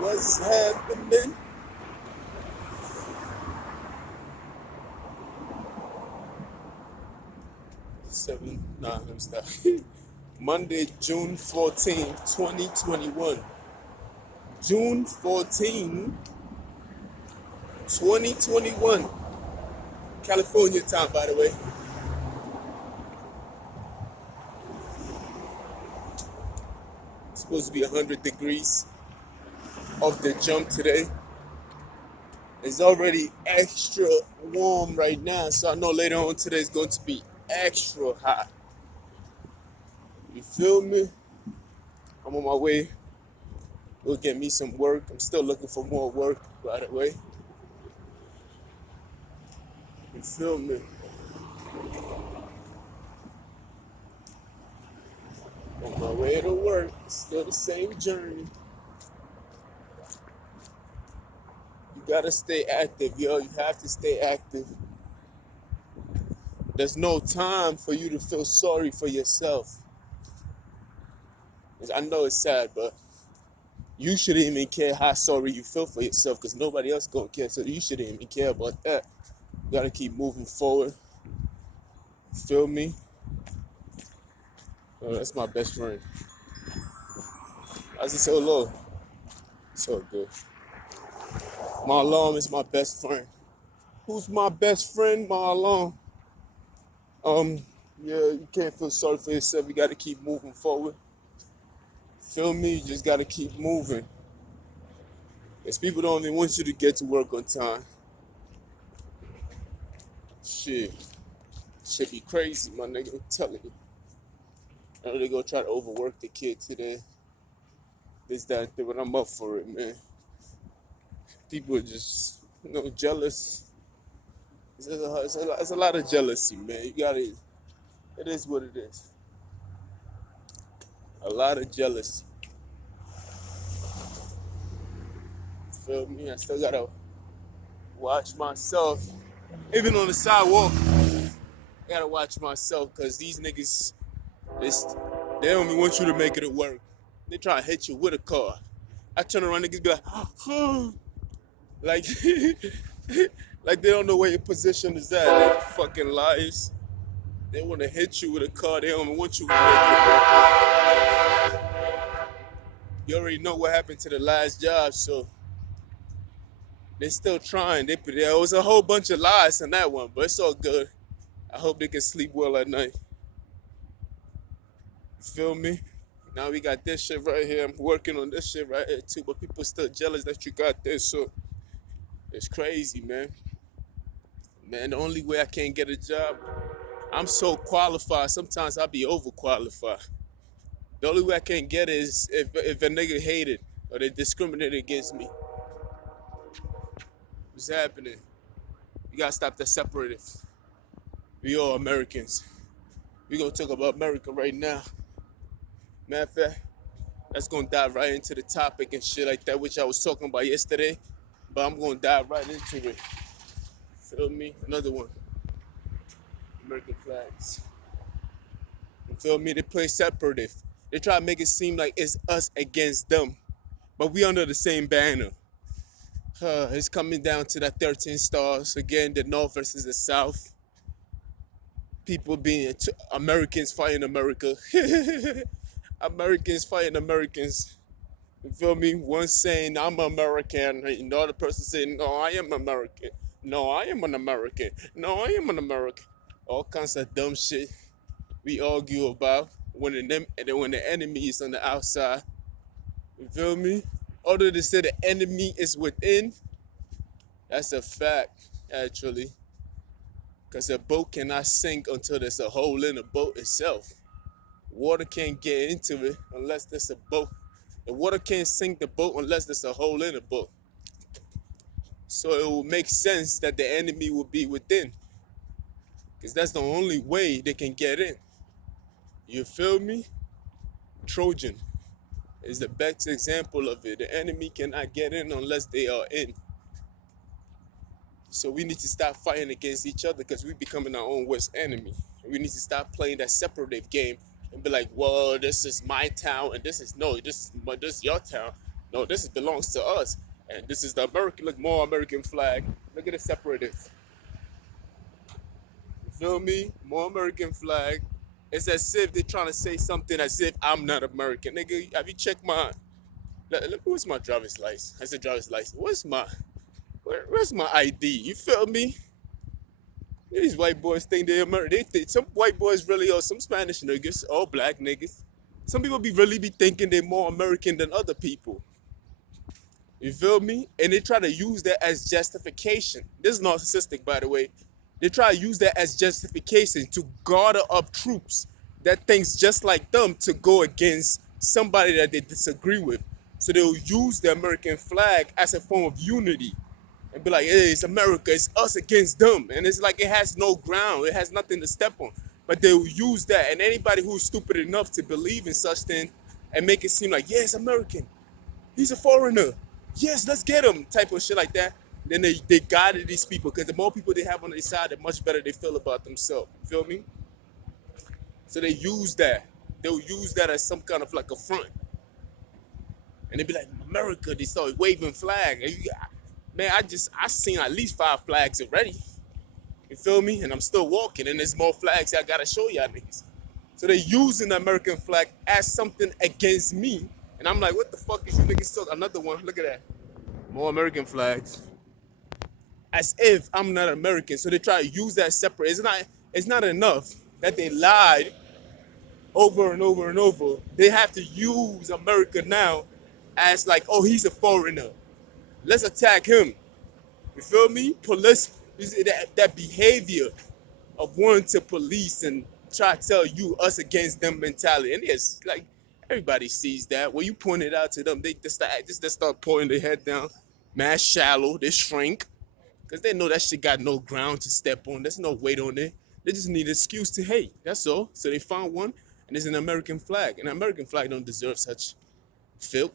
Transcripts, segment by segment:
What's happening? Seven. Nah, let me stop. Monday, June 14th, 2021. June 14th, 2021. California time, by the way. It's supposed to be 100 degrees off the jump today. It's already extra warm right now, so I know later on today is going to be extra hot. You feel me? I'm on my way. Go get me some work. I'm still looking for more work, by the way. You feel me? On my way to work. Still the same journey. You gotta stay active, yo. You have to stay active. There's no time for you to feel sorry for yourself. I know it's sad, but you shouldn't even care how sorry you feel for yourself because nobody else gonna care. So you shouldn't even care about that. You gotta keep moving forward. Feel me? Oh, that's my best friend. How's it so low? So good. My alarm is my best friend. Who's my best friend? My alarm. Yeah, you can't feel sorry for yourself. You gotta keep moving forward. Feel me? You just gotta keep moving. Because people don't even want you to get to work on time. Shit. Should be crazy, my nigga. I'm telling you. I know they gonna try to overwork the kid today. This, that, but I'm up for it, man. People are just, jealous. It's a lot of jealousy, man. You gotta, it is what it is. A lot of jealousy. Feel me? I still gotta watch myself. Even on the sidewalk, I gotta watch myself because these niggas, they don't even want you to make it at work. They try to hit you with a car. I turn around, niggas be like, like, like they don't know where your position is at. They fucking liars. They want to hit you with a car. They don't even want you to make it. You already know what happened to the last job, so they still trying. There was a whole bunch of lies on that one, but it's all good. I hope they can sleep well at night. Feel me? Now we got this shit right here. I'm working on this shit right here too, but people still jealous that you got this, so it's crazy, man. Man, the only way I can't get a job, I'm so qualified. Sometimes I'll be overqualified. The only way I can't get it is if a nigga hated or they discriminate against me. What's happening? You gotta stop that separative. We all Americans. We gonna talk about America right now. Matter of fact, that's gonna dive right into the topic and shit like that, which I was talking about yesterday. But I'm gonna dive right into it. Feel me? Another one. American flags. You feel me? They play separative. They try to make it seem like it's us against them. But we under the same banner. It's coming down to that 13 stars. Again, the North versus the South. People being Americans fighting America. Americans fighting Americans. You feel me? One saying I'm American, and the other person saying, no, I am American. No, I am an American. No, I am an American. All kinds of dumb shit we argue about when the enemy is on the outside. You feel me? Although they say the enemy is within, that's a fact, actually. Because a boat cannot sink until there's a hole in the boat itself. Water can't get into it unless there's a boat. The water can't sink the boat unless there's a hole in the boat. So it will make sense that the enemy will be within. Because that's the only way they can get in. You feel me? Trojan is the best example of it. The enemy cannot get in unless they are in. So we need to stop fighting against each other because we're becoming our own worst enemy. We need to stop playing that separative game and be like, well, this is my town and this is your town. No, this belongs to us. And this is the American, look, more American flag. Look at the separatists. You feel me? More American flag. It's as if they're trying to say something as if I'm not American. Nigga, have you checked my, where's my driver's license? I said driver's license. Where's my ID? You feel me? These white boys think they're American. They think some white boys really are some Spanish niggas, all black niggas. Some people really be thinking they're more American than other people. You feel me? And they try to use that as justification. This is narcissistic, by the way. They try to use that as justification to garner up troops that thinks just like them to go against somebody that they disagree with. So they'll use the American flag as a form of unity and be like, hey, it's America, it's us against them. And it's like it has no ground, it has nothing to step on. But they'll use that. And anybody who's stupid enough to believe in such thing and make it seem like, yeah, it's American. He's a foreigner. Yes, let's get him, type of shit like that. Then they guided these people because the more people they have on their side, the much better they feel about themselves. You feel me? So they use that. They'll use that as some kind of like a front. And they be like, America, they start waving flag. And man, I seen at least 5 flags already. You feel me? And I'm still walking, and there's more flags I gotta show y'all niggas. So they using the American flag as something against me. And I'm like, what the fuck is you niggas talking? Another one, look at that. More American flags. As if I'm not American. So they try to use that separate. It's not enough that they lied over and over and over. They have to use America now as like, oh, he's a foreigner. Let's attack him. You feel me? Police, that behavior of wanting to police and try to tell you us against them mentality. And it's like, everybody sees that. When you point it out to them, they just start pointing their head down. Mad shallow, they shrink. Because they know that shit got no ground to step on. There's no weight on it. They just need an excuse to hate. That's all. So they found one, and it's an American flag. An American flag don't deserve such filth.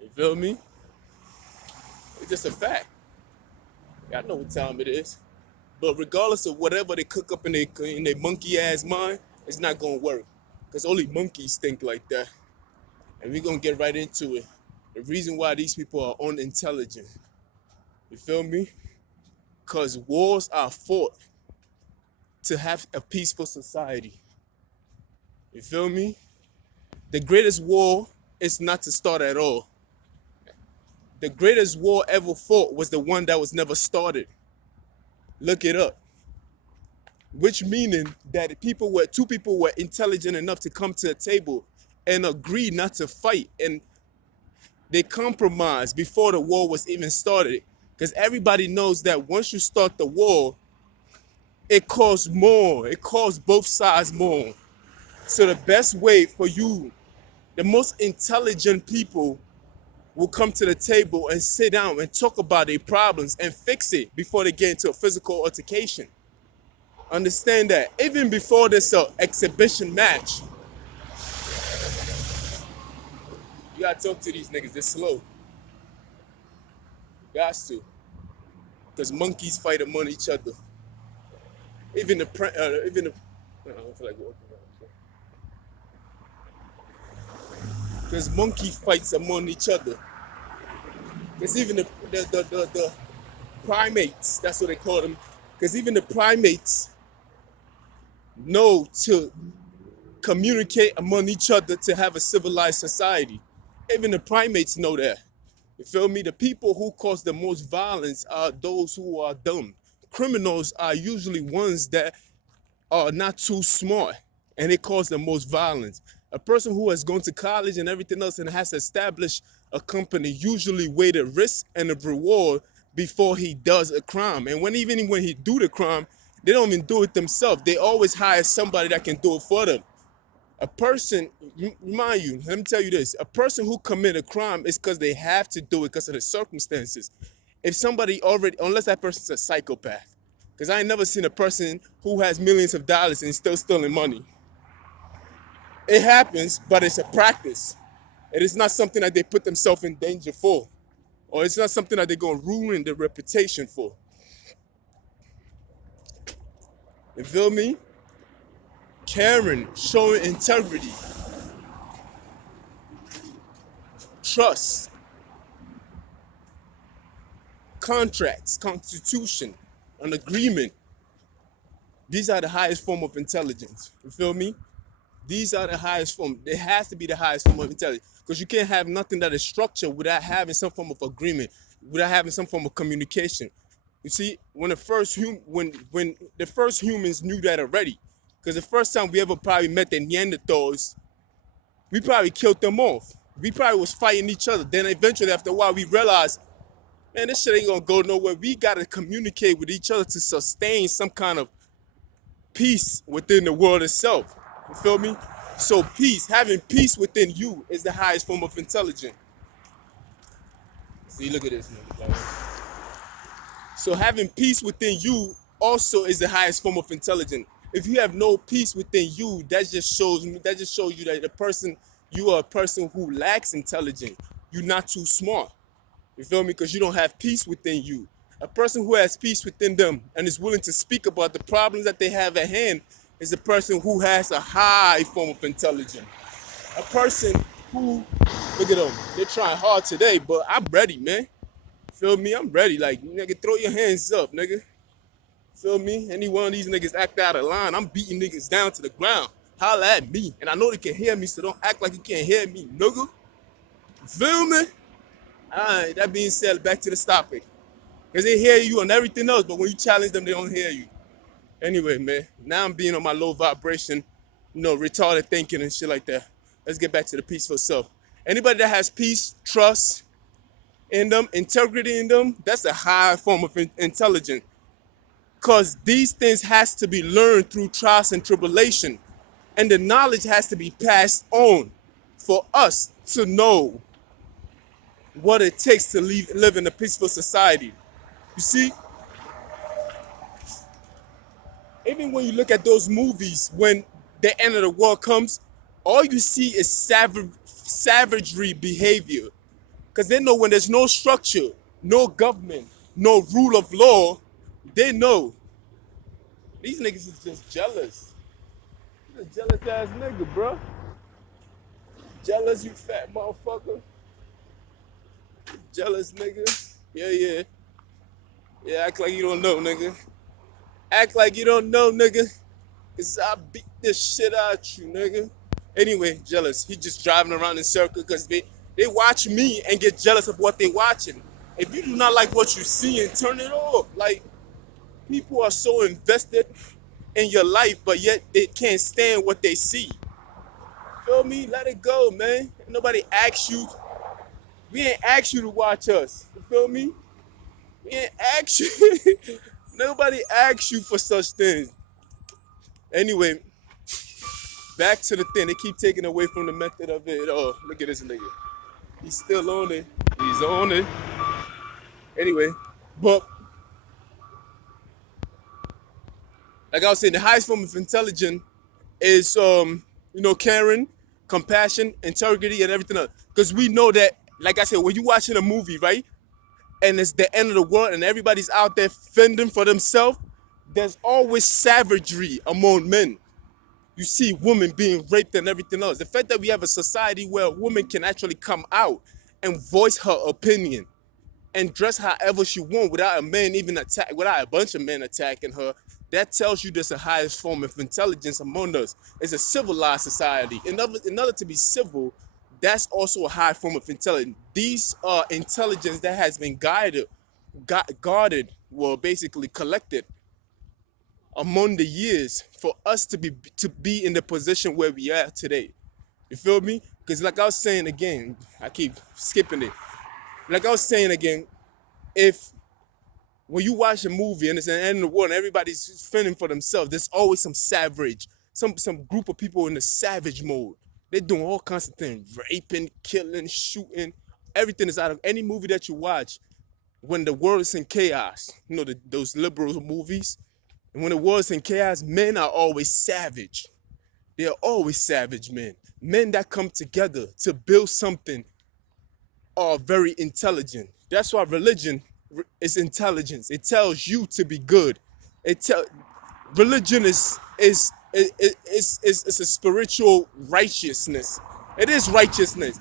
You feel me? It's just a fact. Y'all know what time it is. But regardless of whatever they cook up in their monkey ass mind, it's not gonna work. Because only monkeys think like that. And we're gonna get right into it. The reason why these people are unintelligent. You feel me? Because wars are fought to have a peaceful society. You feel me? The greatest war is not to start at all. The greatest war ever fought was the one that was never started. Look it up. Which meaning that two people were intelligent enough to come to a table and agree not to fight. And they compromised before the war was even started. Because everybody knows that once you start the war, it costs more. It costs both sides more. So the best way for you, the most intelligent people will come to the table and sit down and talk about their problems and fix it before they get into a physical altercation. Understand that. Even before this exhibition match, you gotta talk to these niggas. They're slow. You got to. Because monkeys fight among each other. I don't feel like walking around. Because monkey fights among each other. Because even the primates, that's what they call them. Because even the primates know to communicate among each other to have a civilized society. Even the primates know that. You feel me? The people who cause the most violence are those who are dumb. Criminals are usually ones that are not too smart, and they cause the most violence. A person who has gone to college and everything else and has established a company usually weigh the risk and the reward before he does a crime. And even when he do the crime, they don't even do it themselves. They always hire somebody that can do it for them. A person, remind you, let me tell you this, a person who commit a crime is because they have to do it because of the circumstances. If somebody already, unless that person's a psychopath, because I ain't never seen a person who has millions of dollars and still stealing money. It happens, but it's a practice. It is not something that they put themselves in danger for, or it's not something that they're going to ruin their reputation for. You feel me? Karen showing integrity. trust, contracts, constitution, an agreement. These are the highest form of intelligence. You feel me? These are the highest form. It has to be the highest form of intelligence because you can't have nothing that is structured without having some form of agreement, without having some form of communication. You see, when the first humans knew that already, because the first time we ever probably met the Neanderthals, we probably killed them off. We probably was fighting each other. Then eventually, after a while, we realized, man, this shit ain't gonna go nowhere. We gotta communicate with each other to sustain some kind of peace within the world itself. You feel me? So peace, having peace within you is the highest form of intelligence. See, look at this. So having peace within you also is the highest form of intelligence. If you have no peace within you, that just shows you that you are a person who lacks intelligence. You're not too smart. You feel me? Because you don't have peace within you. A person who has peace within them and is willing to speak about the problems that they have at hand is a person who has a high form of intelligence. A person who, look at them, they're trying hard today, but I'm ready, man. Feel me? I'm ready. Like, nigga, throw your hands up, nigga. Feel me? Any one of these niggas act out of line, I'm beating niggas down to the ground. Holla at me. And I know they can hear me, so don't act like you can't hear me, nigga. Feel me? Alright, that being said, back to the topic. Because they hear you on everything else, but when you challenge them, they don't hear you. Anyway, man, now I'm being on my low vibration, retarded thinking and shit like that. Let's get back to the peaceful self. Anybody that has peace, trust in them, integrity in them, that's a high form of intelligence. Because these things has to be learned through trials and tribulation. And the knowledge has to be passed on for us to know what it takes to live in a peaceful society. You see, even when you look at those movies, when the end of the world comes, all you see is savagery behavior. Because they know when there's no structure, no government, no rule of law, they know. These niggas is just jealous. You're a jealous ass nigga, bro. Jealous, you fat motherfucker. Jealous nigga. Yeah. Yeah, act like you don't know, nigga. Act like you don't know, nigga. Cause I beat this shit out you, nigga. Anyway, jealous. He just driving around in circles because they watch me and get jealous of what they watching. If you do not like what you see, turn it off. Like, people are so invested in your life, but yet they can't stand what they see. Feel me? Let it go, man. Nobody asks you. We ain't asked you to watch us. You feel me? We ain't asked you. Nobody asks you for such things. Anyway, back to the thing. They keep taking away from the method of it. Oh, look at this nigga. He's still on it. He's on it. Anyway, but like I was saying, the highest form of intelligence is, caring, compassion, integrity, and everything else. Because we know that, like I said, when you're watching a movie, right, and it's the end of the world and everybody's out there fending for themselves, there's always savagery among men. You see women being raped and everything else. The fact that we have a society where a woman can actually come out and voice her opinion and dress however she wants without without a bunch of men attacking her, that tells you there's the highest form of intelligence among us. It's a civilized society. In order to be civil, that's also a high form of intelligence. These are intelligence that has been guarded, well, basically collected among the years for us to be in the position where we are today. You feel me? Because like I was saying again, I keep skipping it. Like I was saying again, when you watch a movie and it's the end of the world and everybody's fending for themselves, there's always some group of people in the savage mode. They're doing all kinds of things, raping, killing, shooting. Everything is out of any movie that you watch. When the world is in chaos, those liberal movies, and when the world is in chaos, men are always savage. They are always savage men. Men that come together to build something are very intelligent. That's why religion is intelligence. It tells you to be good. Religion is a spiritual righteousness. It is righteousness.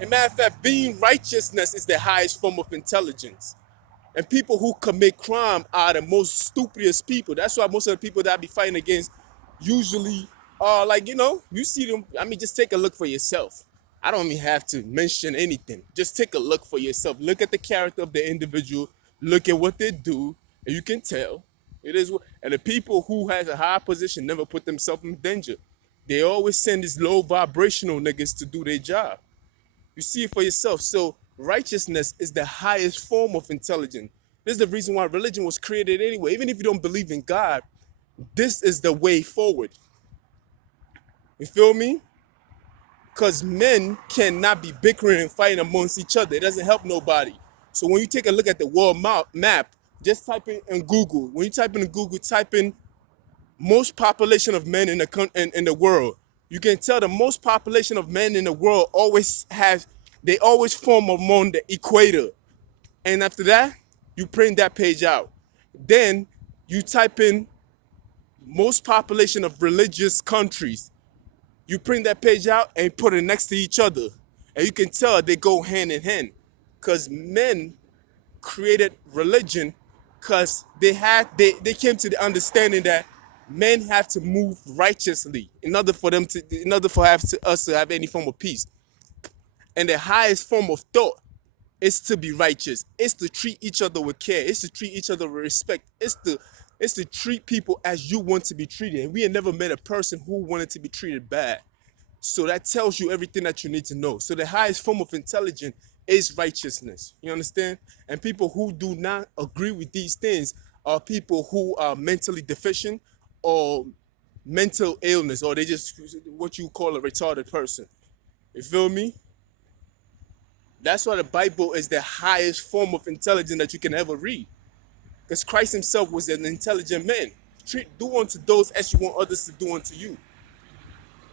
And matter of fact, being righteousness is the highest form of intelligence. And people who commit crime are the most stupidest people. That's why most of the people that I be fighting against usually are like, you see them. I mean, just take a look for yourself. I don't even have to mention anything. Just take a look for yourself. Look at the character of the individual. Look at what they do, and you can tell. It is, and the people who has a high position never put themselves in danger. They always send these low vibrational niggas to do their job. You see it for yourself. So righteousness is the highest form of intelligence. This is the reason why religion was created anyway. Even if you don't believe in God, this is the way forward. You feel me? Because men cannot be bickering and fighting amongst each other. It doesn't help nobody. So when you take a look at the world map, just type in Google. When you type in Google, type in most population of men in the world. You can tell the most population of men in the world they always form among the equator. And after that, you print that page out. Then you type in most population of religious countries. You print that page out and put it next to each other. And you can tell they go hand in hand. Because men created religion because they came to the understanding that men have to move righteously in order for us to have any form of peace. And the highest form of thought is to be righteous. It's to treat each other with care. It's to treat each other with respect. It's to treat people as you want to be treated. And we had never met a person who wanted to be treated bad. So that tells you everything that you need to know. So the highest form of intelligence is righteousness. You understand? And people who do not agree with these things are people who are mentally deficient or mental illness, or they just what you call a retarded person. You feel me? That's why the Bible is the highest form of intelligence that you can ever read. Because Christ himself was an intelligent man. Do unto those as you want others to do unto you.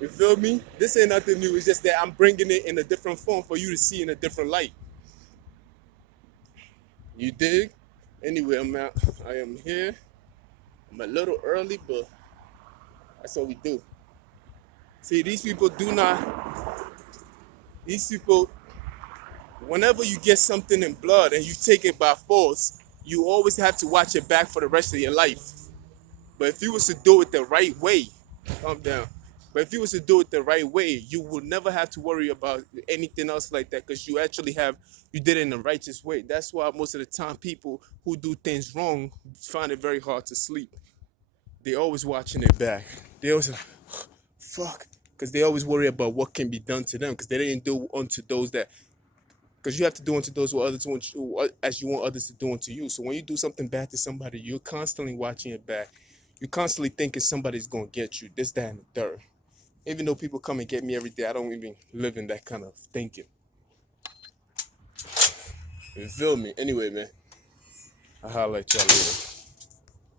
You feel me? This ain't nothing new. It's just that I'm bringing it in a different form for you to see in a different light. You dig? Anyway, I am here. I'm a little early, but that's what we do. See, these people, whenever you get something in blood and you take it by force, you always have to watch it back for the rest of your life. But if you was to do it the right way, calm down. But if you was to do it the right way, you will never have to worry about anything else like that because you did it in a righteous way. That's why most of the time people who do things wrong find it very hard to sleep. They always watching it back. They always like, fuck, because they always worry about what can be done to them because they didn't do unto those that, because you have to do unto those who others want you, as you want others to do unto you. So when you do something bad to somebody, you're constantly watching it back. You're constantly thinking somebody's going to get you, this, that, and the third. Even though people come and get me every day, I don't even live in that kind of thinking. You feel me? Anyway, man, I'll holler at y'all later.